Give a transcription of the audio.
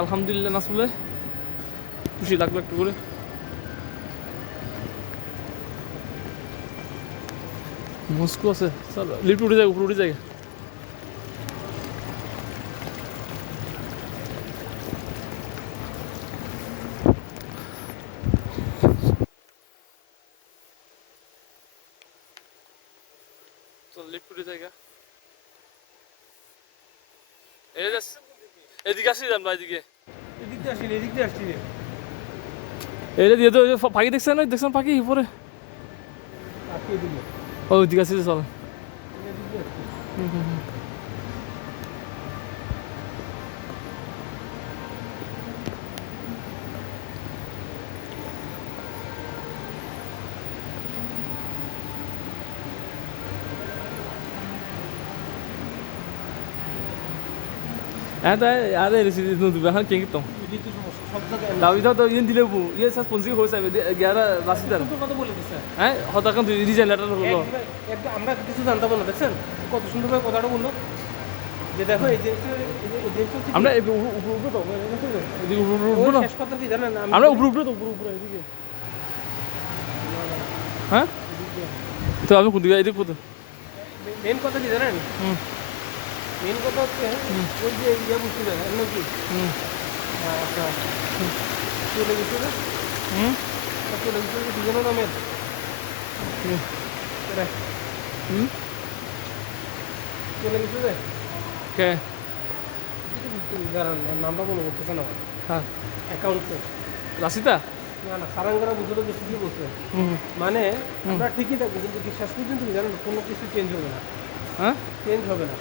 আলহামদুলিল্লাহ না শুনলে খুশি লাগলো একটু করে। মস্কো আছে, চলো লিফট উঠে যায়, উপরে উঠে যায়। চল লিফট উঠে জায়গা এদিকে আসি আমরা, এদিকে এদিক দিয়ে আসছি, এদিক দিয়ে আসছি। এটা দিয়ে তো পাখি দেখছেন, দেখছেন পাখি উপরে, ওইদিকে আসি চল। তাই আরে এখন কে কিতাম দাবি তো ইয়ে দিলে ইয়ে সাজ পঞ্জি হয়েছে গিয়ারা রাশি দেন কথা বলে দিচ্ছে। হ্যাঁ হতাকান রিজাইন লেটার হলো। আমরা কিছু জানতাম না, দেখছেন কত সুন্দরভাবে কথাটা বললো যে দেখো এই আমরা শেষ কথা কি জানেন, আমরা উপরে তো উপরে এদিকে। হ্যাঁ তো আমি কোন দিকে এদিকে কোথায় মেন কথা কি জানেন, মেন কথা হচ্ছে ওই যে ইয়ে বুঝতে দেয় নাকি আচ্ছা চলে গেছে না, চলে গেছে দুজনের নামের চলে গেছে যে কে নামটা মনে করতেছে না হ্যাঁ অ্যাকাউন্টে রাশিদা না না সারাঙ্গারা বুঝতে তো ঠিকই বলছে, মানে আমরা ঠিকই থাকবো কিন্তু শেষ পর্যন্ত কি জানেন কোনো কিছু চেঞ্জ হবে না, হ্যাঁ চেঞ্জ হবে না।